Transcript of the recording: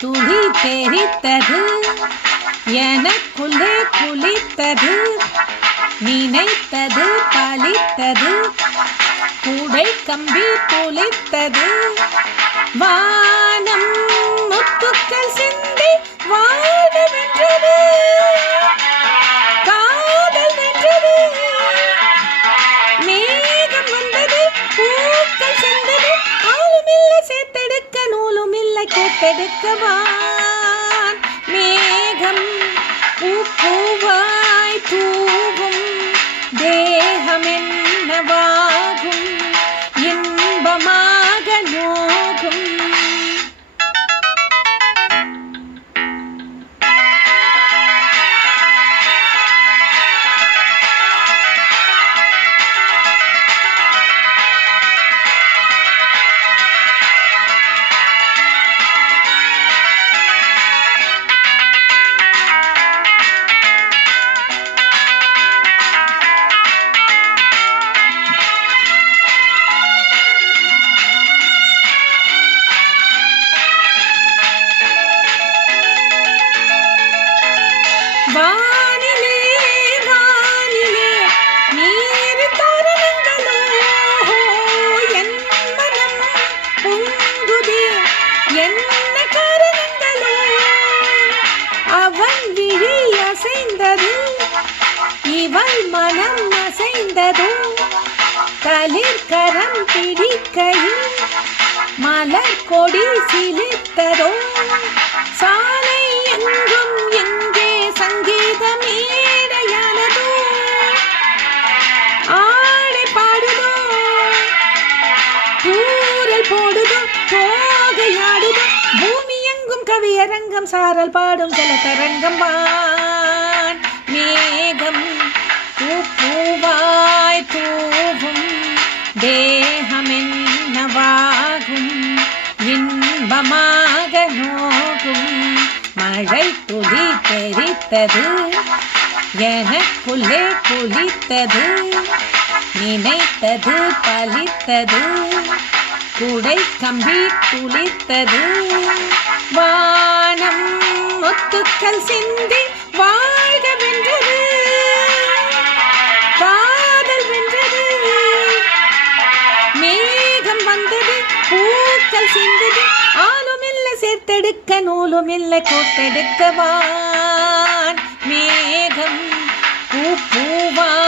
துளி தெரித்தது எனக்குள்ளே குளித்தது நினைத்தது பலித்தது கூடை கம்பி துளித்தது வானம் முத்துக்கள் சிந்தி வாழ வென்றது காதல் வென்றது மேகம் வந்தது பூக்கள் சென்றது ஆளும் இல்லை சேர்த்தெடுக்க நூலும் இல்லை கோத்தெடுக்கவான் மேகம் பூவாய் தூவும் தேகம் என்னவாகும் இன்பமாக நோகும் வானிலே வானிலே நீர் தரங்களோ என் மனம் பொங்குதே என்ன காரணங்களோ அவன் விழி அசைந்தது இவள் மனம் அசைந்ததோ தளிர் கரம் பிடிக்கையில் மலர் கொடி சிலிர்த்ததோ சாலை எங்கும் எங்கே சங்கீத மேடையானதோ ஆடை பாடுதோ தூரல் போடுதோ தோகையாடுதோ பூமி எங்கும் கவியரங்கம் சாரல் பாடும் ஜலதரங்கம் வான் மேகம் பூவாய் தூவும் தேகம் என்னவாகும் இன்பமாக நோகும் மழை துளி தெரித்தது எனக்குள்ளே குளித்தது நினைத்தது பலித்தது குடை கம்பி துளித்தது வானம் முத்துக்கள் சிந்தி வாழ்க வென்றது காதல் வென்றது மேகம் வந்தது பூக்கள் சிந்தது ஆளும் இல்லை சேர்த்தெடுக்க நூலும் இல்லை கோத்தெடுக்கவான் மேகம் பூவாய்